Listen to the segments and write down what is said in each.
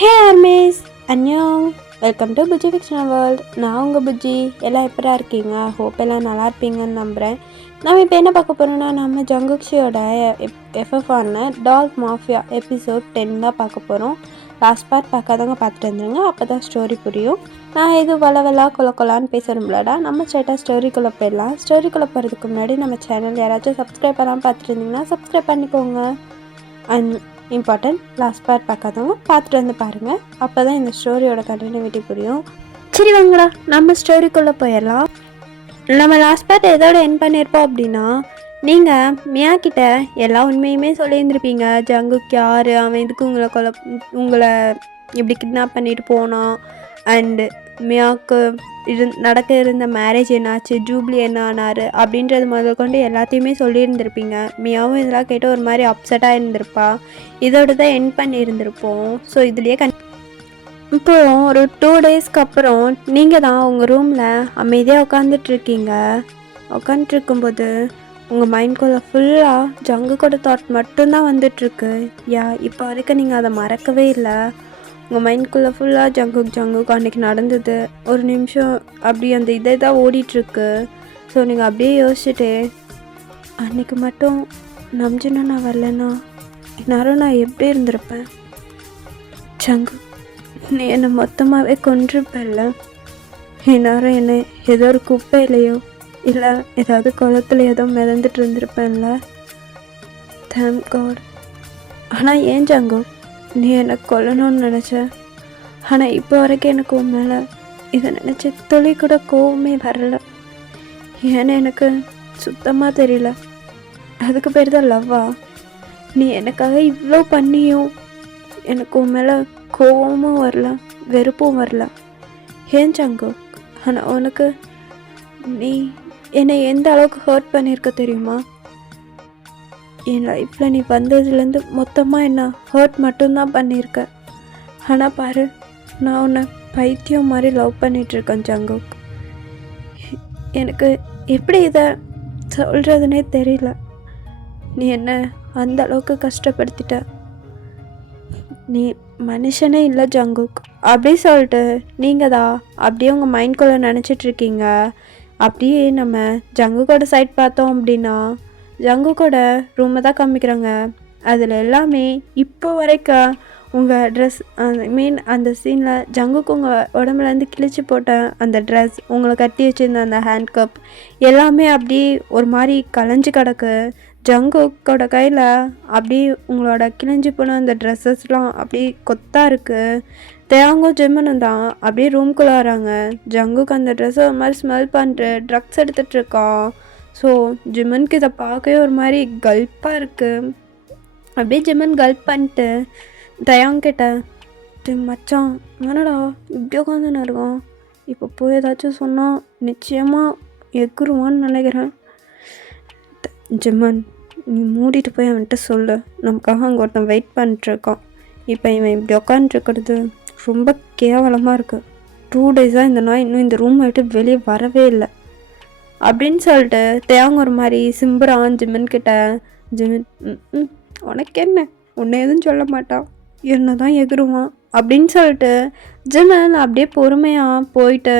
ஹே armies அன்யோங், welcome to Bujji fictional world. நான் உங்கள் புஜ்ஜி. எல்லாம் எப்படா இருக்கீங்க? ஹோப் எல்லாம் நல்லா இருப்பீங்கன்னு நம்புகிறேன். நம்ம இப்போ என்ன பார்க்க போகிறோம்னா, நம்ம ஜங்குக்ஷியோட எஃப்எஃப்ஆன டாக் மாஃபியா எபிசோட் 10 தான் பார்க்க போகிறோம். லாஸ்ட் பார்ட் பார்க்காதவங்க பார்த்துட்டு வந்துடுங்க, அப்போ தான் ஸ்டோரி புரியும். நான் இது வளவலா கொலான்னு பேசணும்லடா. நம்ம ஸ்ட்ரைட்டாக ஸ்டோரிக்குள்ளே போயிடலாம். ஸ்டோரிக்குள்ளே போகிறதுக்கு முன்னாடி நம்ம சேனல் யாராச்சும் சப்ஸ்கிரைப் பண்ணாமல் பார்த்துட்டு இருந்தீங்கன்னா சப்ஸ்கிரைப் பண்ணிக்கோங்க. அண்ட் இம்பார்ட்டன்ட், லாஸ்ட் பார்ட் பார்க்காதவங்க பார்த்துட்டு வந்து பாருங்கள், அப்போ தான் இந்த ஸ்டோரியோட கண்டினியூட்டி புரியும். சரி வாங்கடா, நம்ம ஸ்டோரிக்குள்ளே போயிடலாம். நம்ம லாஸ்ட் பார்ட் எதோட என் பண்ணியிருப்போம் அப்படின்னா, நீங்கள் மியா கிட்ட எல்லா உண்மையுமே சொல்லியிருந்துருப்பீங்க. ஜங்குக் யார், அவன் இதுக்கு உங்களை இப்படி கிட்னாப் பண்ணிட்டு போனான், அண்டு மியாவுக்கு நடக்க இருந்த மேரேஜ் என்னாச்சு, ஜூப்ளி என்ன ஆனார் அப்படின்றது முதல் கொண்டு எல்லாத்தையுமே சொல்லியிருந்திருப்பீங்க. மியாவும் இதெல்லாம் கேட்டு ஒரு மாதிரி அப்செட்டாக இருந்திருப்பா. இதோட தான் என் பண்ணியிருந்திருப்போம். ஸோ இதுலேயே இப்போது ஒரு 2 டேஸ்க்கு அப்புறம் நீங்கள் தான் உங்கள் ரூமில் அமைதியாக உட்காந்துட்ருக்கும்போது உங்கள் மைண்ட்குள்ளே ஃபுல்லாக ஜங்குக்கோட தாட் மட்டும்தான் வந்துட்டுருக்கு. இப்போ வரைக்கும் நீங்கள் அதை மறக்கவே இல்லை. உங்கள் மைண்ட்குள்ளே ஃபுல்லாக ஜங்குக் அன்றைக்கி நடந்தது ஒரு நிமிஷம் அப்படி அந்த இதை தான் ஓடிட்டுருக்கு. ஸோ நீங்கள் அப்படியே யோசிச்சுட்டு, அன்றைக்கி மட்டும் நம்பிச்சுன்னா நான் வரலன்னா இந்நேரம் நான் எப்படி இருந்திருப்பேன்? ஜங்கு, நீ என்னை மொத்தமாகவே கொண்டிருப்பேன்ல. இந்நேரம் என்னை ஏதோ ஒரு குப்பையிலையோ இல்லை ஏதாவது குளத்துல ஏதோ மிதந்துட்டு இருந்திருப்பேன்ல. Thank God. ஆனால் ஏன் ஜங்கு நீ என்னை கொல்லணும்னு நினச்ச? ஆனால் இப்போ வரைக்கும் எனக்கு உன் மேலே இதை நினச்சி துளி கூட கோவமே வரல. ஏன்னு எனக்கு சுத்தமாக தெரியல. அதுக்கு பேர் தான் லவ்வா? நீ எனக்காக இவ்வளோ பண்ணியும் எனக்கு உன் மேலே கோவமும் வரல, வெறுப்பும் வரல. ஏன் ஜங்கு? ஆனால் உனக்கு நீ என்னை எந்த அளவுக்கு ஹர்ட் பண்ணியிருக்க தெரியுமா? என் லைஃப்பில் நீ வந்ததுலேருந்து மொத்தமாக என்ன ஹர்ட் மட்டும்தான் பண்ணியிருக்க. ஆனால் பாரு, நான் உன்னை பைத்தியம் மாதிரி லவ் பண்ணிகிட்ருக்கேன் ஜங்குக். எனக்கு எப்படி இதை சொல்கிறதுனே தெரியல. நீ என்ன அந்த அளவுக்கு கஷ்டப்படுத்திட்ட. நீ மனுஷனே இல்லை ஜங்குக் அப்படி சொல்லிட்டு நீங்கள் தான் அப்படியே உங்கள் மைண்ட்குள்ளே நினச்சிட்ருக்கீங்க. அப்படியே நம்ம ஜங்குக்கோட சைட் பார்த்தோம் அப்படின்னா, ஜங்குக்கோட ரூமை தான் காமிக்கிறாங்க. அதில் எல்லாமே இப்போ வரைக்கும் உங்கள் ட்ரெஸ், அந்த சீனில் ஜங்குக்கு உங்கள் உடம்புலேருந்து கிழிச்சு போட்ட அந்த ட்ரெஸ், உங்களை கட்டி வச்சுருந்த அந்த ஹேண்ட் கப் எல்லாமே அப்படி ஒரு மாதிரி கலைஞ்சு கிடக்கு. ஜங்குக்கோட கையில் அப்படி உங்களோட கிழிஞ்சு போன அந்த ட்ரெஸ்ஸஸ்லாம் அப்படி கொத்தாக இருக்குது. தேங்கும் ஜிம்மனும் தான் அப்படியே ரூம்குள்ளே வராங்க. ஜங்குக்கு அந்த ட்ரெஸ்ஸை ஒரு மாதிரி ஸ்மெல் பண்ணிட்டு ட்ரக்ஸ் எடுத்துகிட்ருக்கான். ஸோ ஜிம்மனுக்கு இதை பார்க்கவே ஒரு மாதிரி கல்ப்பாக இருக்குது. அப்படியே ஜிம்மன் கல்ப் பண்ணிட்டு தயாங்கிட்ட, மச்சான் என்னடா இப்படி உட்காந்துன்னு இருக்கோம், இப்போ போய் ஏதாச்சும் சொன்னால் நிச்சயமாக எக்குருவான்னு நினைக்கிறேன். ஜிம்மன், நீ மூடிட்டு போய் அவன்கிட்ட சொல்லு, நமக்காக அங்கே ஒருத்தன் வெயிட் பண்ணிட்டுருக்கான். இப்போ இவன் இப்படி உட்காந்துருக்கிறது ரொம்ப கேவலமாக இருக்குது. 2 டேஸாக இந்த நாய் இன்னும் இந்த ரூமை விட்டு வெளியே வரவே இல்லை அப்படின்னு சொல்லிட்டு தேங்க ஒரு மாதிரி சிம்புறான் ஜிம்மன் கிட்ட. ஜிம்மன், உனக்கு என்ன, உன்னை எதுவும் சொல்ல மாட்டான், என்ன தான் எகிருவான் அப்படின்னு சொல்லிட்டு ஜிம்மன் அப்படியே பொறுமையாக போயிட்டு,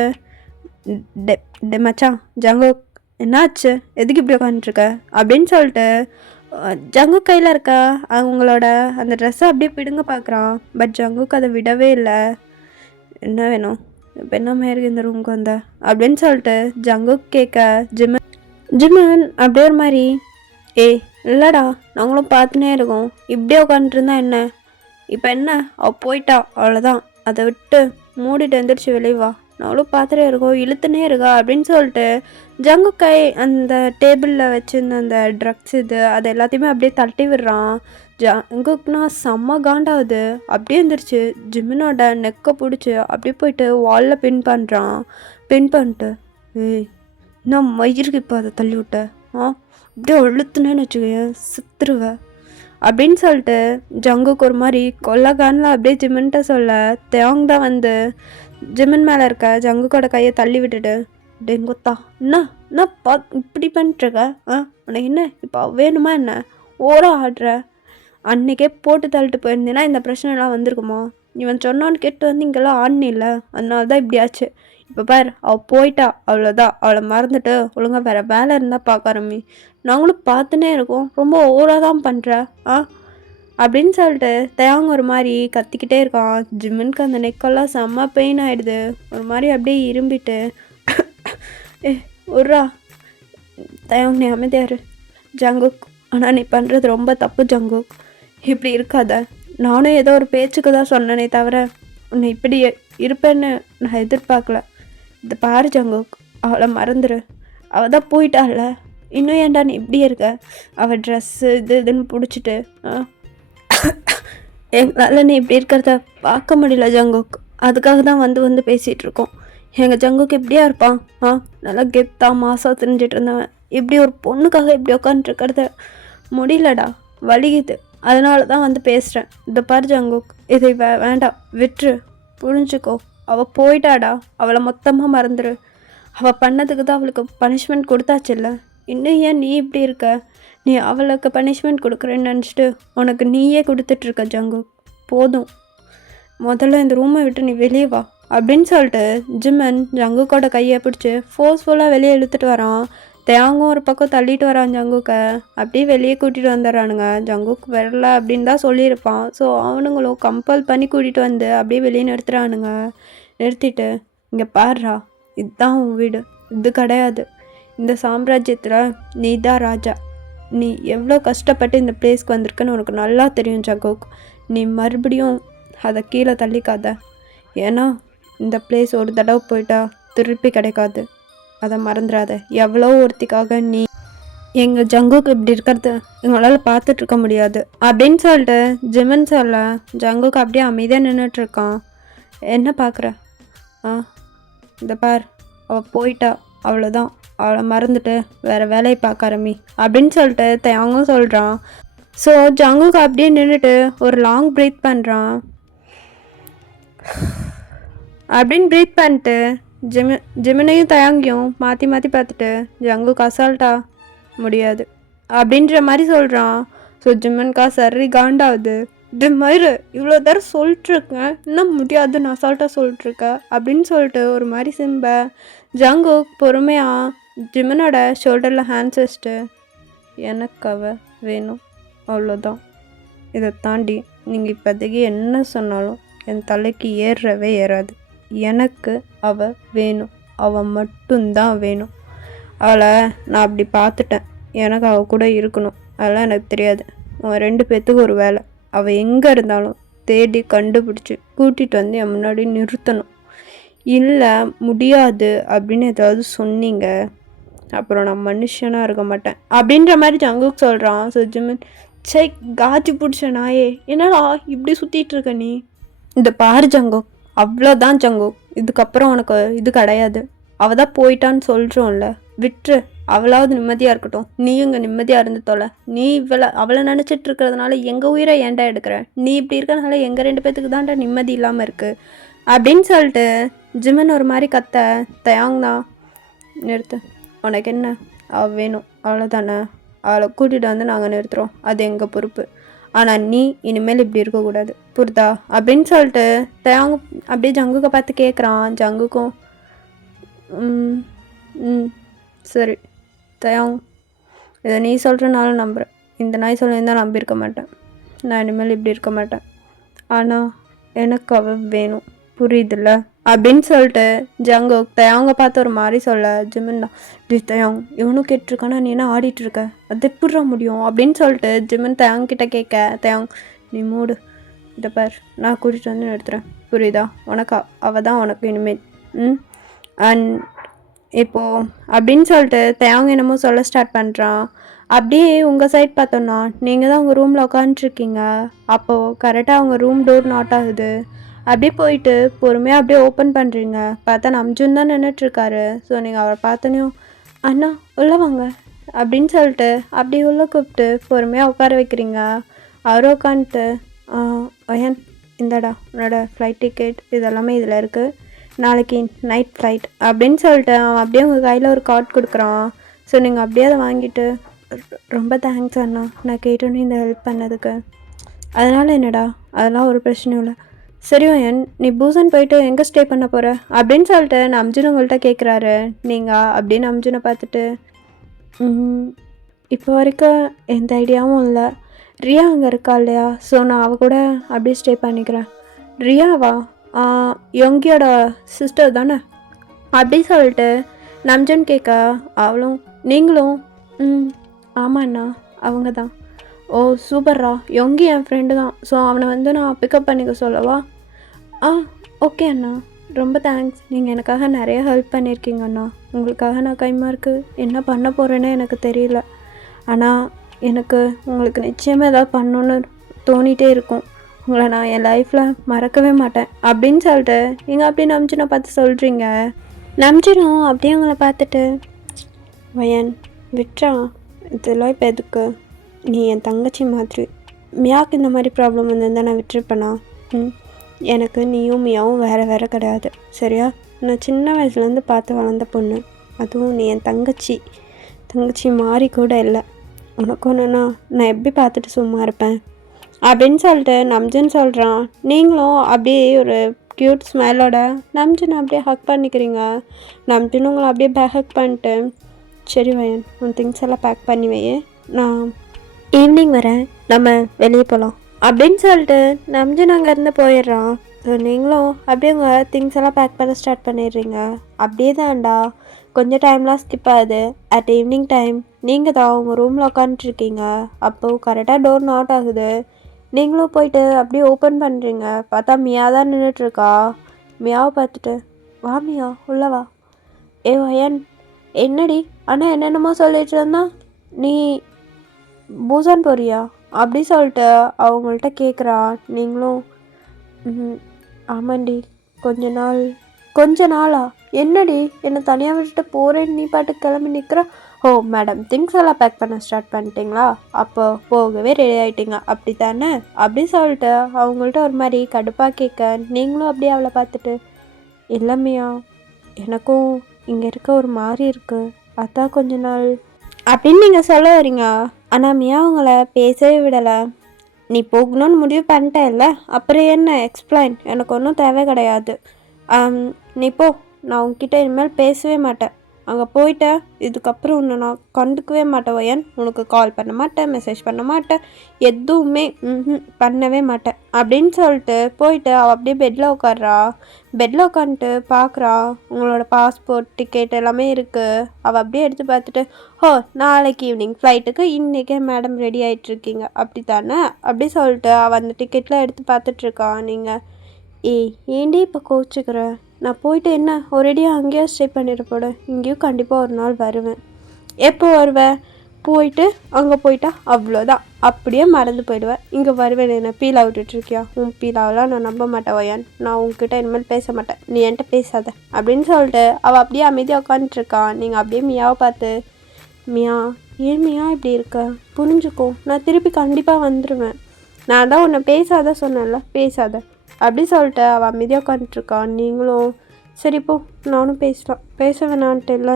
மச்சான் ஜங்குக் என்னாச்சு, எதுக்கு இப்படி உட்காந்துருக்க அப்படின்னு சொல்லிட்டு ஜங்குக் கையில் இருக்க அவங்களோட அந்த ட்ரெஸ்ஸை அப்படியே பிடுங்க பார்க்குறான். பட் ஜங்குக் அதை விடவே இல்லை. என்ன வேணும், இப்போ என்ன மாதிரி இந்த ரூமுக்கு வந்த அப்படின்னு சொல்லிட்டு ஜங்குக் கேட்க, ஜிம்மன் அப்படியே ஒரு மாதிரி, இல்லைடா நாங்களும் பார்த்துனே இருக்கோம், இப்படியே உட்காந்துருந்தா என்ன, இப்போ என்ன, அவள் போயிட்டா அவ்வளோதான், அதை விட்டு மூடிட்டு வந்துடுச்சு வெளியே வா, நாங்களும் பார்த்துட்டே இருக்கோம், இழுத்துனே இருக்கா அப்படின்னு சொல்லிட்டு ஜங்குக் கை அந்த டேபிளில் வச்சுருந்த அந்த ட்ரக்ஸ் அது எல்லாத்தையுமே அப்படியே தட்டி விடுறான். ஜங்குக்னா செம்ம காண்டாகுது. அப்படியே இருந்துருச்சு ஜிம்மனோட நெக்கை பிடிச்சி அப்படியே போயிட்டு வாலில் பின் பண்ணுறான். பின் பண்ணிட்டு, இன்னும் மயிருக்கு இப்போ அதை தள்ளி விட்ட, அப்படியே அழுத்துனேன்னு வச்சுக்கேன் சித்துருவேன் அப்படின்னு சொல்லிட்டு ஜங்குக்கு ஒரு மாதிரி கொல்லகானில் அப்படியே ஜிம்மன்கிட்ட சொல்ல, தேங் தான் வந்து ஜிம்மன் மேலே இருக்க ஜங்குக்கோட கையை தள்ளி விட்டுட்டு, டெங்குத்தா என்ன இப்படி பண்ணிட்டுருக்க, உனக்கு என்ன இப்போ வேணுமா என்ன ஓரம் ஆடுற, அன்றைக்கே போட்டு தள்ளிட்டு போயிருந்தேன்னா இந்த பிரச்சனைலாம் வந்திருக்குமா, இவன் சொன்னான்னு கேட்டு வந்து இங்கெல்லாம் ஆடனில்ல, அதனால தான் இப்படி ஆச்சு. இப்போ பார் அவள் போயிட்டா, அவ்வளோதான். அவளை மறந்துட்டு ஒழுங்கா வேறு வேலை இருந்தால் பார்க்க ஆரம்பி. நாங்களும் பார்த்துனே இருக்கோம், ரொம்ப ஓவராக தான் பண்ணுற ஆ அப்படின்னு சொல்லிட்டு தயாங்க ஒரு மாதிரி கத்திக்கிட்டே இருக்கான். ஜிம்முனுக்கு அந்த நெக்கெல்லாம் செம்ம பெயின் ஆகிடுது. ஒரு மாதிரி அப்படியே இரும்பிட்டு ஏ ஒர்ரா தயாங், நீ அமைதியாரு ஜங்குக். ஆனால் நீ பண்ணுறது ரொம்ப தப்பு ஜங்குக், இப்படி இருக்காத. நானும் ஏதோ ஒரு பேச்சுக்கு தான் சொன்னனே தவிர உன்னை இப்படி இருப்பேன்னு நான் எதிர்பார்க்கல. இது பாரு ஜங்குக், அவளை மறந்துடு. அவள் தான் போயிட்டாள்ல, இன்னும் ஏன்டா நீ இப்படி இருக்க? அவள் ட்ரெஸ்ஸு இதுன்னு பிடிச்சிட்டு எங்களால் நீ இப்படி இருக்கிறத பார்க்க முடியல ஜங்குக். அதுக்காக தான் வந்து பேசிகிட்டு இருக்கோம். எங்கள் ஜங்குக்கு இப்படியா இருப்பான்? நல்லா கெத்தாக மாசாக தெரிஞ்சிட்டு இருந்தவன் இப்படி ஒரு பொண்ணுக்காக இப்படி உட்காந்துருக்கிறத முடியலடா, வலிக்குது. அதனால தான் வந்து பேசுகிறேன். இதை பாரு ஜங்குக், இதை வேண்டாம், விட்டுரு, புரிஞ்சுக்கோ. அவள் போயிட்டாடா, அவளை மொத்தமாக மறந்துடு. அவள் பண்ணதுக்கு தான் அவளுக்கு பனிஷ்மெண்ட் கொடுத்தாச்சுல்ல, இன்னும் ஏன் நீ இப்படி இருக்க? நீ அவளுக்கு பனிஷ்மெண்ட் கொடுக்குறேன்னு நினச்சிட்டு உனக்கு நீயே கொடுத்துட்ருக்க ஜங்குக். போதும், முதல்ல இந்த ரூமை விட்டு நீ வெளியே வா அப்படின்னு சொல்லிட்டு ஜிம்மன் ஜங்குக்கோட கையை பிடிச்சி ஃபோர்ஸ்ஃபுல்லாக வெளியே இழுத்துட்டு வரான். தேங்கும் ஒரு பக்கம் தள்ளிட்டு வரான் ஜங்குக்கை. அப்படியே வெளியே கூட்டிகிட்டு வந்துடுறானுங்க. ஜங்குக் வரல அப்படின்னு தான் சொல்லியிருப்பான். ஸோ அவனுங்களும் கம்பல் பண்ணி கூட்டிகிட்டு வந்து அப்படியே வெளியே நிறுத்துறானுங்க. நிறுத்திட்டு, இங்கே பாருடா, இதுதான் உன் வீடு, இது கிடையாது. இந்த சாம்ராஜ்யத்தில் நீ தான் ராஜா. நீ எவ்வளோ கஷ்டப்பட்டு இந்த பிளேஸ்க்கு வந்திருக்குன்னு உனக்கு நல்லா தெரியும் ஜங்குக். நீ மறுபடியும் அதை கீழே தள்ளிக்காத. ஏன்னா இந்த பிளேஸ் ஒரு தடவை போயிட்டா திருப்பி கிடைக்காது, அதை மறந்துடாத. எவ்வளோ ஒருத்திக்காக நீ எங்கள் ஜங்குக்கு இப்படி இருக்கிறது எங்களால் பார்த்துட்ருக்க முடியாது அப்படின்னு சொல்லிட்டு ஜிமன் சொல்ல ஜங்குக்கு அப்படியே அமைதியாக நின்றுட்டுருக்கான். என்ன பார்க்குற? இந்த பார், அவள் போயிட்டா, அவ்வளோதான். அவளை மறந்துட்டு வேறு வேலையை பார்க்க ஆரம்பி அப்படின்னு சொல்லிட்டு தயாங்கும் சொல்கிறான். ஸோ ஜங்குக்கு அப்படியே நின்றுட்டு ஒரு லாங் ப்ரீத் பண்ணுறான். அப்படின்னு ப்ரீத் பண்ணிட்டு ஜிமினையும் தயாங்கியும் மாற்றி மாற்றி பார்த்துட்டு ஜங்குக்கு அசால்ட்டா முடியாது அப்படின்ற மாதிரி சொல்கிறான். ஸோ ஜிம்மனுக்கா சரி காண்டாகுது. இது மாதிரி இவ்வளோ தரம் சொல்லிட்டுருக்கேன், இன்னும் முடியாதுன்னு அசால்ட்டாக சொல்லிட்டுருக்க அப்படின்னு சொல்லிட்டு ஒரு மாதிரி சிம்ப. ஜங்குக் பொறுமையாக ஜிம்மனோட ஷோல்டரில் ஹேண்ட்ஸ் வச்சுட்டு, எனக்கு அவ வேணும், அவ்வளோதான். இதை தாண்டி நீங்கள் இப்போதைக்கு என்ன சொன்னாலும் என் தலைக்கு ஏறவே ஏறாது. எனக்கு அவள் வேணும், அவள் மட்டும்தான் வேணும். அவளை நான் அப்படி பார்த்துட்டேன், எனக்கு அவள் கூட இருக்கணும். அதெல்லாம் எனக்கு தெரியாது. அவன் 2 பேர்த்துக்கு ஒரு வேலை. அவள் எங்கே இருந்தாலும் தேடி கண்டுபிடிச்சி கூட்டிகிட்டு வந்து என் முன்னாடி நிறுத்தணும். இல்லை முடியாது அப்படின்னு ஏதாவது சொன்னீங்க, அப்புறம் நான் மனுஷனாக இருக்க மாட்டேன் அப்படின்ற மாதிரி ஜங்குக் சொல்கிறான். ஸோ ஜிம்மன், சை காஜி பிடிச்ச நாயே, என்னடா இப்படி சுற்றிட்டு இருக்க நீ? இந்த பாரு ஜங்குக், அவ்வளோதான் ஜங்குக், இதுக்கப்புறம் உனக்கு இது கிடையாது. அவள் தான் போயிட்டான்னு சொல்கிறோம்ல, விட்டுரு. அவளாவது நிம்மதியாக இருக்கட்டும், நீயும் இங்கே நிம்மதியாக இருந்து தொலை. நீ அவளை நினச்சிட்டு இருக்கிறதுனால எங்கள் உயிரை ஏன்டா எடுக்கிற? நீ இப்படி இருக்கிறதுனால எங்கள் 2 பேர்த்துக்கு தான்டா நிம்மதி இல்லாமல் இருக்குது அப்படின்னு சொல்லிட்டு ஜிம்மன் ஒரு மாதிரி கத்த. தயாங் தான், நிறுத்து, உனக்கு என்ன, அவள் வேணும் அவ்வளோதானே, அவளை கூட்டிகிட்டு வந்து நாங்கள் நிறுத்துகிறோம், அது எங்கள் பொறுப்பு. ஆனால் நீ இனிமேல் இப்படி இருக்கக்கூடாது, புரிதா அப்படின்னு சொல்லிட்டு தயாங் அப்படியே ஜங்குக்கை பார்த்து கேட்குறான். ஜங்குக்கும் சரி தயாங், இதை நீ சொல்கிறனால நம்புகிறேன். இந்த நாய் சொல்லியிருந்தால் நம்பியிருக்க மாட்டேன். நான் இனிமேல் இப்படி இருக்க மாட்டேன். ஆனால் எனக்கு அவள் வேணும், புரியுதுல்ல அப்படின்னு சொல்லிட்டு ஜங்குக் தயாங்க பார்த்து ஒரு மாதிரி சொல்ல. ஜிமின் தான், டி தயாங், இவனும் கேட்டிருக்கானா, நீ என்ன ஆடிட்டுருக்க, அது எப்படிற முடியும் அப்படின்னு சொல்லிட்டு ஜிமின் தயாங்கிட்ட கேட்க. தயாங், நீ மூடு, இதை பார், நான் கூட்டிகிட்டு வந்து நிறுத்துறேன், புரியுதா? உனக்கா அவள் தான் உனக்கு இனிமேல். அண்ட் இப்போது அப்படின்னு சொல்லிட்டு தயாங் என்னமோ சொல்ல ஸ்டார்ட் பண்ணுறான். அப்படியே உங்கள் சைட் பார்த்தோன்னா நீங்கள் தான் உங்கள் ரூமில் உட்காந்துட்ருக்கீங்க. அப்போது கரெக்டாக அவங்க ரூம் டோர் நாட் ஆகுது. அப்படியே போயிட்டு பொறுமையாக அப்படியே ஓப்பன் பண்ணுறீங்க. பார்த்தா நம்ஜுன் தான் நின்றுட்டுருக்காரு. ஸோ நீங்கள் அவரை பார்த்தோன்னையும், அண்ணா உள்ளே வாங்க அப்படின்னு சொல்லிட்டு அப்படியே உள்ளே கூப்பிட்டு பொறுமையாக உட்கார வைக்கிறீங்க. அவரும் உட்காந்துட்டு, ஒயன் இந்தடா உன்னோட ஃப்ளைட் டிக்கெட் இதெல்லாமே இதில் இருக்குது, நாளைக்கு நைட் ஃப்ளைட் அப்படின்னு சொல்லிட்டு அவன் அப்படியே உங்கள் கையில் ஒரு கார்டு கொடுக்குறான். ஸோ நீங்கள் அப்படியே அதை வாங்கிட்டு, ரொம்ப தேங்க்ஸ் அண்ணா, நான் கேட்டோன்னே இந்த ஹெல்ப் பண்ணதுக்கு. அதனால் என்னடா, அதெல்லாம் ஒரு பிரச்சனையும் இல்லை, சரி வயன், நீ பூசன் போயிட்டு எங்கே ஸ்டே பண்ண போகிற அப்படின்னு சொல்லிட்டு நான் அம்ஜுன் உங்கள்கிட்ட கேட்குறாரு. நீங்கள் அப்படின்னு அம்ஜுனை பார்த்துட்டு இப்போ வரைக்கும் எந்த ஐடியாவும் இல்லை. ரியா அங்கே இருக்கா இல்லையா, ஸோ நான் அவள் கூட அப்படியே ஸ்டே பண்ணிக்கிறேன். ரியாவா? யோங்கியோட சிஸ்டர் தானே அப்படி சொல்லிட்டு நம்ஜன் கேட்க, அவளும் நீங்களும் ஆமாண்ணா அவங்க தான். ஓ சூப்பர்ரா, யோங்கி என் ஃப்ரெண்டு தான். ஸோ அவனை வந்து நான் பிக்கப் பண்ணிக்க சொல்லவா? ஓகே அண்ணா, ரொம்ப தேங்க்ஸ். நீங்கள் எனக்காக நிறைய ஹெல்ப் பண்ணியிருக்கீங்க அண்ணா. உங்களுக்காக நான் கைமாருக்கு என்ன பண்ண போகிறேன்னு எனக்கு தெரியல. ஆனால் எனக்கு உங்களுக்கு நிச்சயமாக ஏதாவது பண்ணணுன்னு தோணிகிட்டே இருக்கும். உங்களை நான் என் லைஃப்பில் மறக்கவே மாட்டேன் அப்படின்னு சொல்லிட்டு நீங்கள் அப்படியே நம்ஜனை பார்த்து சொல்கிறீங்க. நம்ஜனும் அப்படியே உங்களை பார்த்துட்டு, வயன் விட்றா, இதெல்லாம் இப்போ எதுக்கு? நீ என் தங்கச்சி மாதிரி. மியாவுக்கு இந்த மாதிரி ப்ராப்ளம் வந்திருந்தா நான் விட்டுருப்பேனா? எனக்கு நீயும் மியாவும் வேறு கிடையாது, சரியா? நான் சின்ன வயசுலேருந்து பார்த்து வளர்ந்த பொண்ணு. அதுவும் நீ என் தங்கச்சி மாறி கூட இல்லை. உனக்கு ஒன்றுனா நான் எப்படி பார்த்துட்டு சும்மா இருப்பேன் அப்படின்னு சொல்லிட்டு நம்ஜன் சொல்கிறான். நீங்களும் அப்படியே ஒரு க்யூட் ஸ்மைலோட நம்ஜன் அப்படியே ஹக் பண்ணிக்கிறீங்க. நம்ஜன் உங்களை அப்படியே ஹக் பண்ணிட்டு, சரி வயன், உன் திங்ஸ் எல்லாம் பேக் பண்ணி வையே, நான் ஈவினிங் வரேன், நம்ம வெளியே போகலாம் அப்படின்னு சொல்லிட்டு நம்ஜன் அங்கேருந்து போயிடுறான். ஸோ நீங்களும் அப்படியே உங்கள் திங்ஸ் எல்லாம் பேக் பண்ண ஸ்டார்ட் பண்ணிடுறீங்க. அப்படியே தான்டா கொஞ்சம் டைம்லாம் ஸ்கிப் ஆகுது. அட் ஈவினிங் டைம் நீங்கள் தான் உங்கள் ரூமில் உட்காந்துட்ருக்கீங்க. அப்போது கரெக்டாக டோர் நாட் ஆகுது. நீங்களும் போயிட்டு அப்படியே ஓப்பன் பண்ணுறீங்க. பார்த்தா மியா தான் நின்றுட்டுருக்கா. மியாவை பார்த்துட்டு, வா மியா உள்ள வா. ஏ வயன், என்னடி அண்ணா என்னென்னமோ சொல்லிட்டு இருந்தா, நீ பூசான் போறியா அப்படி சொல்லிட்டு அவங்கள்ட்ட கேட்குறா. நீங்களும் ஆமாண்டி, கொஞ்ச நாளா என்னடி என்னை தனியாக விட்டுட்டு போகிறேன்னு நீ பாட்டுக்கு கிளம்பி நிற்கிற. ஓ மேடம், திங்ஸ் எல்லாம் பேக் பண்ண ஸ்டார்ட் பண்ணிட்டீங்களா? அப்போ போகவே ரெடி ஆகிட்டீங்க அப்படி தானே அப்படி சொல்லிட்டு அவங்கள்ட்ட ஒரு மாதிரி கடுப்பாக கேட்க, நீங்களும் அப்படியே அவளை பார்த்துட்டு, இல்லைம்மையா, எனக்கும் இங்கே இருக்க ஒரு மாதிரி இருக்குது, அதான் கொஞ்ச நாள் அப்படின்னு நீங்கள் சொல்ல வரீங்க. ஆனால் மியா அவங்கள பேசவே விடலை. நீ போகணும்னு முடிவு பண்ணிட்டேல்ல, அப்புறம் என்ன எக்ஸ்பிளைன், எனக்கு ஒன்றும் தேவை கிடையாது. நீ போ, நான் உன்கிட்ட இனிமேல் பேசவே மாட்டேன். அங்கே போயிட்டேன், இதுக்கப்புறம் உன்னை நான் கண்டுக்கவே மாட்டேன் வயன். உனக்கு கால் பண்ண மாட்டேன், மெசேஜ் பண்ண மாட்டேன், எதுவுமே பண்ணவே மாட்டேன் அப்படின்னு சொல்லிட்டு போயிட்டு அவள் அப்படியே பெட்டில் உட்காடுறா. பெட்டில் உட்காந்துட்டு பார்க்குறா. உங்களோட பாஸ்போர்ட் டிக்கெட் எல்லாமே இருக்குது. அவள் அப்படியே எடுத்து பார்த்துட்டு, ஓ நாளைக்கு ஈவினிங் ஃப்ளைட்டுக்கு இன்றைக்கே மேடம் ரெடி ஆகிட்டுருக்கீங்க அப்படி தானே அப்படி சொல்லிட்டு அவள் அந்த டிக்கெட்லாம் எடுத்து பார்த்துட்ருக்கா. நீங்கள் ஏண்டி இப்போ கோச்சிக்கிற? நான் போயிட்டு என்ன ஒரேடியாக அங்கேயே ஸ்டே பண்ணிட போட? இங்கேயும் கண்டிப்பாக ஒரு நாள் வருவேன். எப்போ வருவேன்? போயிட்டு அங்கே போயிட்டா அவ்வளோதான், அப்படியே மறந்து போயிடுவேன். இங்கே வருவேன், என்ன பீலா விட்டுட்ருக்கியா? உன் பீலாவெலாம் நான் நம்ப மாட்டேன் வயன். நான் உங்ககிட்ட இனிமேல் பேச மாட்டேன், நீ என்கிட்ட பேசாத அப்படின்னு சொல்லிட்டு அவள் அப்படியே அமைதியாக உட்காந்துட்ருக்கான். நீங்கள் அப்படியே மியாவை பார்த்து, மியா ஏன் மியா இப்படி இருக்க? புரிஞ்சுக்கோ, நான் திருப்பி கண்டிப்பாக வந்துடுவேன். நான் தான் உன்னை பேசாத சொன்னேன்ல, பேசாத அப்படி சொல்லிட்டு அவள் அமைதியாக உட்காந்துட்ருக்கான். நீங்களும் சரிப்போ, நானும் பேச வேணான்ட்டு இல்லை,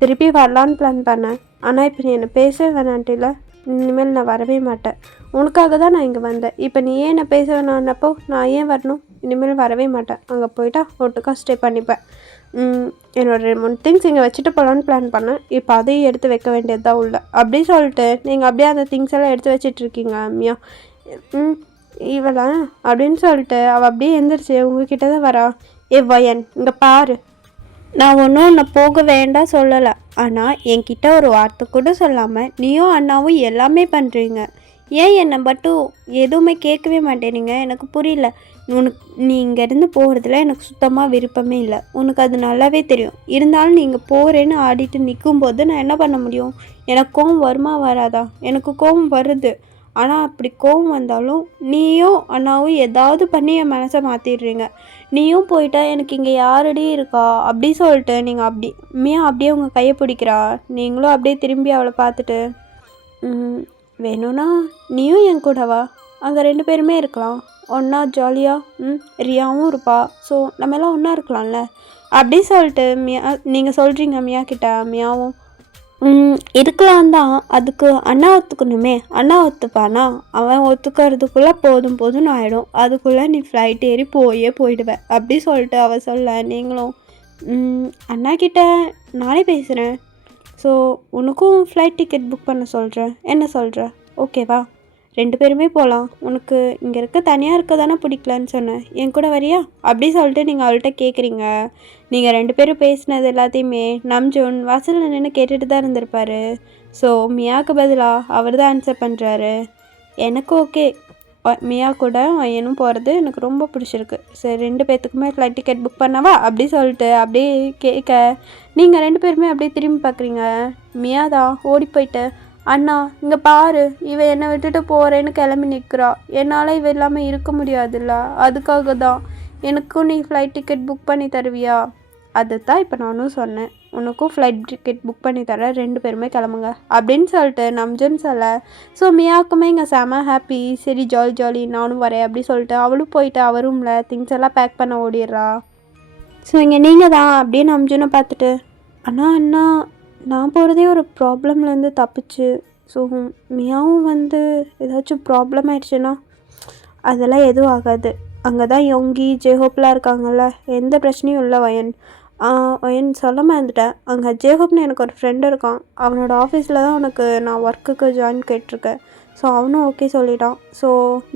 திருப்பி வரலான்னு பிளான் பண்ணேன். ஆனால் இப்போ நீ என்னை பேசவே வேணான்ட்டு இல்லை, இனிமேல் நான் வரவே மாட்டேன். உனக்காக தான் நான் இங்கே வந்தேன். இப்போ நீ ஏன் என்னை பேச வேணான்னப்போ நான் ஏன் வரணும்? இனிமேல் வரவே மாட்டேன். அங்கே போயிட்டா ஒட்டுக்கா ஸ்டே பண்ணிப்பேன். என்னோட 3 திங்ஸ் இங்கே வச்சுட்டு போகலான்னு பிளான் பண்ணேன். இப்போ அதையும் எடுத்து வைக்க வேண்டியது தான் உள்ள அப்படி சொல்லிட்டு நீங்கள் அப்படியே அந்த திங்ஸ் எல்லாம் எடுத்து வச்சிட்ருக்கீங்க. அம்மியா இவளா அப்படின்னு சொல்லிட்டு அவள் அப்படியே எந்திரிச்சு உங்ககிட்ட தான் வரா. ஏ வயன், இங்கே பாரு, நான் ஒன்றும் உன்னை போக வேண்டாம் சொல்லலை. ஆனால் என்கிட்ட ஒரு வார்த்தை கூட சொல்லாமல் நீயும் அண்ணாவும் எல்லாமே பண்ணுறீங்க. ஏன் என்னை மட்டும் எதுவுமே கேட்கவே மாட்டேறீங்க? எனக்கு புரியல. நீ இங்கேருந்து போகிறதுல எனக்கு சுத்தமாக விருப்பமே இல்லை. உனக்கு அது நல்லாவே தெரியும். இருந்தாலும் நீங்கள் போகிறேன்னு ஆடிட்டு நிற்கும்போது நான் என்ன பண்ண முடியும்? எனக்கு கோவம் வருமா வராதா? எனக்கு கோவம் வருது. ஆனால் அப்படி கோவம் வந்தாலும் நீயும் அண்ணாவும் ஏதாவது பண்ணி என் மனசை மாற்றிடுறீங்க. நீயும் போயிட்டா எனக்கு இங்கே யாரடி இருக்கா அப்படி சொல்லிட்டு நீங்கள் அப்படி மியா அப்படியே உங்கள் கையை பிடிக்கிறா. நீங்களும் அப்படியே திரும்பி அவளை பார்த்துட்டு, வேணும்னா நீயும் என் கூடவா, அங்கே 2 பேருமே இருக்கலாம், ஒன்றா ஜாலியாக ரியாவும் இருப்பா, ஸோ நம்ம எல்லாம் ஒன்றா இருக்கலாம்ல அப்படி சொல்லிட்டு மியா நீங்கள் சொல்கிறீங்க மியா கிட்ட. மியாவும் இருக்கலாம் தான். அதுக்கு அண்ணா ஒத்துக்கணுமே. அண்ணா ஒத்துப்பானா? அவன் ஒத்துக்கிறதுக்குள்ளே போதும் போதும்னு ஆகிடும். அதுக்குள்ளே நீ ஃப்ளைட் ஏறி போயிடுவேன் அப்படி சொல்லிட்டு அவள் சொல்ல, நீங்களும் அண்ணா கிட்ட நானே பேசுகிறேன். ஸோ உனக்கும் ஃப்ளைட் டிக்கெட் புக் பண்ண சொல்கிறேன். என்ன சொல்கிற? ஓகேவா? 2 பேருமே போகலாம். உனக்கு இங்கே தனியாக இருக்க தானே பிடிக்கலன்னு சொன்னேன். என் கூட வரியா? அப்படி சொல்லிட்டு நீங்கள் அவள்கிட்ட கேட்குறீங்க. நீங்கள் 2 பேரும் பேசினது எல்லாத்தையுமே நம்ஜூன் வாசலில் நின்று கேட்டுட்டு தான் இருந்திருப்பார். ஸோ மியாவுக்கு பதிலாக அவர் தான் ஆன்சர் பண்ணுறாரு. எனக்கு ஓகே, மியா கூட ஐயனும் போகிறது எனக்கு ரொம்ப பிடிச்சிருக்கு. சரி 2 பேர்த்துக்குமே ஃப்ளைட் டிக்கெட் புக் பண்ணவா? அப்படி சொல்லிட்டு அப்படியே கேட்க, நீங்கள் 2 பேருமே அப்படியே திரும்பி பார்க்குறீங்க. மியா தான் ஓடி போயிட்டு, அண்ணா இங்கே பாரு, இவன் என்னை விட்டுட்டு போகிறேன்னு கிளம்பி நிற்கிறா. என்னால் இவ இல்லாமல் இருக்க முடியாதுல்ல, அதுக்காக தான். எனக்கும் நீ ஃப்ளைட் டிக்கெட் புக் பண்ணி தருவியா? அதுதான் இப்போ நானும் சொன்னேன். உனக்கும் ஃப்ளைட் டிக்கெட் புக் பண்ணி தரேன், 2 பேருமே கிளம்புங்க அப்படின்னு சொல்லிட்டு நம்ஜன் சொல்ல. ஸோ மியாவுக்குமே இங்கே செம ஹாப்பி. சரி ஜாலி நானும் வரேன் அப்படி சொல்லிட்டு அவளும் போயிட்டு அவ ரூமில் திங்ஸ் எல்லாம் பேக் பண்ண ஓடிடுறா. ஸோ இங்கே நீங்கள் தான் அப்படியே நம்ஜனை பார்த்துட்டு, அண்ணா நான் போகிறதே ஒரு ப்ராப்ளம்லேருந்து தப்பிச்சு. ஸோ மியாவும் ஏதாச்சும் ப்ராப்ளம் ஆயிடுச்சுன்னா அதெல்லாம் எதுவும் ஆகாது. அங்கே தான் யோங்கி ஜேஹோப்லாம் இருக்காங்கல்ல, எந்த பிரச்சனையும் இல்லை வயன் சொல்ல மறந்துட்டேன். அங்கே ஜேஹோப்னு எனக்கு ஒரு ஃப்ரெண்டு இருக்கான். அவனோட ஆஃபீஸில் தான் நான் ஒர்க்குக்கு ஜாயின் கேட்டிருக்கேன். ஸோ அவனும் ஓகே சொல்லிட்டான். ஸோ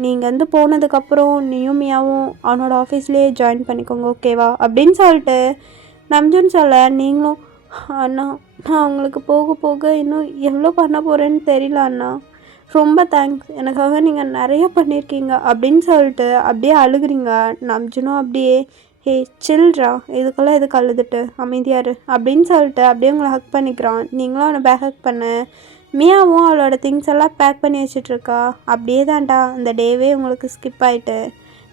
நீங்கள் போனதுக்கப்புறம் நீயும் மியாவும் அவனோட ஆஃபீஸ்லேயே ஜாயின் பண்ணிக்கோங்க, ஓகேவா அப்படின்னு சொல்லிட்டு நம்ஜுன்னு சொல்ல, நீங்களும் அண்ணா நான் அவங்களுக்கு போக இன்னும் எவ்வளோ பண்ண போகிறேன்னு தெரியல அண்ணா, ரொம்ப தேங்க்ஸ், எனக்காக நீங்கள் நிறைய பண்ணியிருக்கீங்க அப்படின்னு சொல்லிட்டு அப்படியே அழுகுறீங்க. நம்ஜுனும் அப்படியே, ஹே சில்ட்ரா, இதுக்கெல்லாம் எதுக்கு அழுதுட்டு அமைதியாரு அப்படின்னு சொல்லிட்டு அப்படியே உங்களை ஹக் பண்ணிக்கிறான். நீங்களும் அவனை பேக் ஹக் பண்ண. மியாவும் அவளோட திங்ஸ் எல்லாம் பேக் பண்ணி வச்சிட்ருக்கா. அப்படியே தான்டா அந்த டேவே உங்களுக்கு ஸ்கிப் ஆகிட்டு.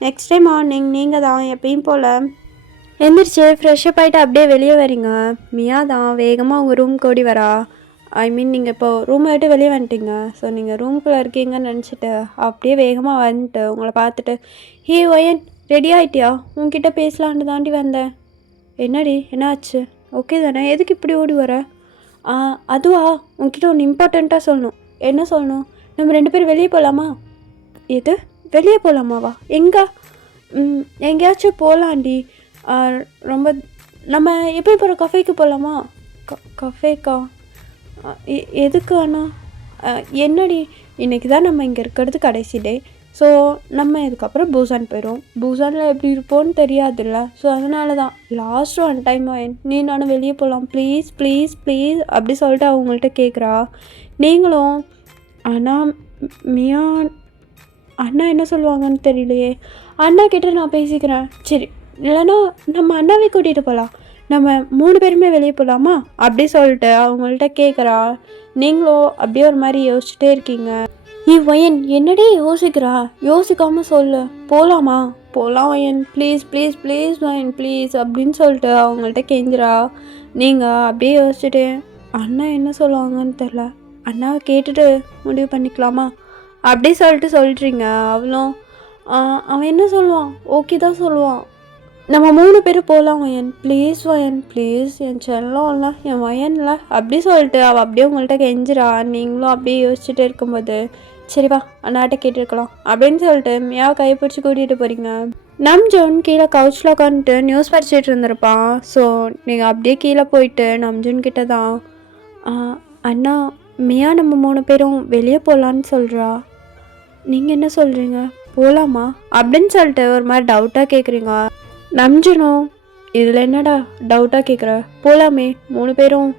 நெக்ஸ்ட் டே மார்னிங் நீங்கள் தான் எப்பயும் போல் எந்திரிச்சு ஃப்ரெஷ்ஷப் ஆகிட்டு அப்படியே வெளியே வரீங்க. மியா தான் வேகமாக உங்கள் ரூம்க்கு ஓடி வரா. நீங்கள் இப்போ ரூமை விட்டு வெளியே வந்துட்டீங்க. ஸோ நீங்கள் ரூம்குள்ளே இருக்கீங்கன்னு நினச்சிட்டு அப்படியே வேகமாக வந்துட்டு உங்களை பார்த்துட்டு, ஹே ஒயன் ரெடி ஆகிட்டியா? உன்கிட்ட பேசலான்னு தாண்டி வந்தேன். என்னடி என்னாச்சு? ஓகே தானே? எதுக்கு இப்படி ஓடி வர? அதுவா, உன்கிட்ட ஒன்று இம்பார்ட்டண்ட்டாக சொல்லணும். என்ன சொல்லணும்? நம்ம 2 பேரும் வெளியே போகலாமா? எது வெளியே போகலாமாவா? எங்கேயாச்சும் போகலாண்டி. ரொம்ப நம்ம எப்படி போகிற கஃபேக்கு போகலாமா? கஃபேக்கா? எதுக்கு அண்ணா? என்னடி, இன்றைக்கி தான் நம்ம இங்கே இருக்கிறது கடைசி டே. ஸோ நம்ம இதுக்கப்புறம் பூசான் போயிடும். பூசானில் எப்படி இருப்போன்னு தெரியாதுல்ல. ஸோ அதனால தான் லாஸ்ட் ஒன் டைம் நீ நானும் வெளியே போகலாம் ப்ளீஸ் அப்படி சொல்லிட்டு அவங்கள்ட்ட கேட்குறா. நீங்களும் ஆனால் மியா அண்ணா என்ன சொல்லுவாங்கன்னு தெரியலையே. அண்ணா கிட்ட நான் பேசிக்கிறேன். சரி, இல்லைன்னா நம்ம அண்ணாவே கூட்டிகிட்டு போகலாம். நம்ம 3 பேருமே வெளியே போகலாமா அப்படி சொல்லிட்டு அவங்கள்ட்ட கேட்குறா. நீங்களும் அப்படியே ஒரு மாதிரி யோசிச்சுட்டே இருக்கீங்க. வயன் என்னடி யோசிக்கிறா? யோசிக்காமல் சொல்லு. போகலாம் வயன், ப்ளீஸ் வயன் ப்ளீஸ் அப்படின்னு சொல்லிட்டு அவங்கள்ட்ட கெஞ்சிரா. நீங்கள் அப்படியே யோசிச்சுட்டு அண்ணா என்ன சொல்லுவாங்கன்னு தெரில, அண்ணாவை கேட்டுட்டு முடிவு பண்ணிக்கலாமா அப்படி சொல்கிறீங்க. அவளும் அவன் என்ன சொல்லுவான்? ஓகே தான் சொல்லுவான். நம்ம 3 பேரும் போகலாம் வயன் ப்ளீஸ் என் செல்லம் இல்லை, என் வயனில் அப்படி சொல்லிட்டு அவள் அப்படியே உங்கள்கிட்ட கெஞ்சிரா. நீங்களும் அப்படியே யோசிச்சுட்டு இருக்கும்போது, சரிவா அண்ணாட்ட கேட்டுருக்கலாம் அப்படின்னு சொல்லிட்டு மியாவை கைப்பிடிச்சி கூட்டிகிட்டு போகிறீங்க. நம்ஜூன் கீழே கவுச்சில் உட்காந்துட்டு நியூஸ் படிச்சுட்டு இருந்திருப்பான். ஸோ நீங்கள் அப்படியே கீழே போயிட்டு நம்ஜூன் கிட்ட தான், அண்ணா மியா நம்ம 3 பேரும் வெளியே போகலான்னு சொல்கிறா. நீங்கள் என்ன சொல்கிறீங்க? போகலாமா அப்படின்னு சொல்லிட்டு ஒரு மாதிரி டவுட்டாக கேட்குறீங்க. நம்ஜுனும் இதில் என்னடா டவுட்டாக கேட்குற, போகலாமே 3 பேரும்,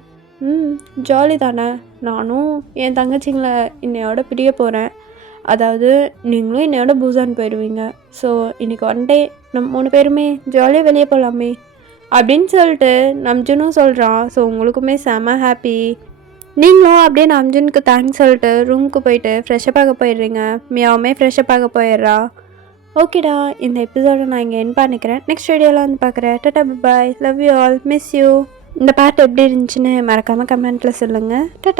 ஜாலி தானே, நானும் என் தங்கச்சிங்களை இன்னையோட பிரிய போகிறேன், அதாவது நீங்களும் இன்னையோட பூசான் போயிடுவீங்க. ஸோ இன்றைக்கி ஒன் டே நம்ம 3 பேருமே ஜாலியாக வெளியே போகலாமே அப்படின்னு சொல்லிட்டு நம்ஜுனும் சொல்கிறான். ஸோ உங்களுக்குமே செம ஹாப்பி. நீங்களும் அப்படியே நம்ஜுனுக்கு தேங்க்ஸ் சொல்லிட்டு ரூமுக்கு போயிட்டு ஃப்ரெஷ்ஷப் ஆக போயிடுறீங்க. மியாவுமே ஃப்ரெஷ்ஷப் ஆக போயிடுறா. ஓகேடா, இந்த எபிசோடை நான் இங்கே என் பண்ணிக்கிறேன். நெக்ஸ்ட் வீடியோவில் பார்க்குறேன். Tata bye, love you all, miss you. இந்த பார்ட் எப்படி இருந்துச்சுன்னு மறக்காமல் கமெண்ட்டில் சொல்லுங்கள். டாடா.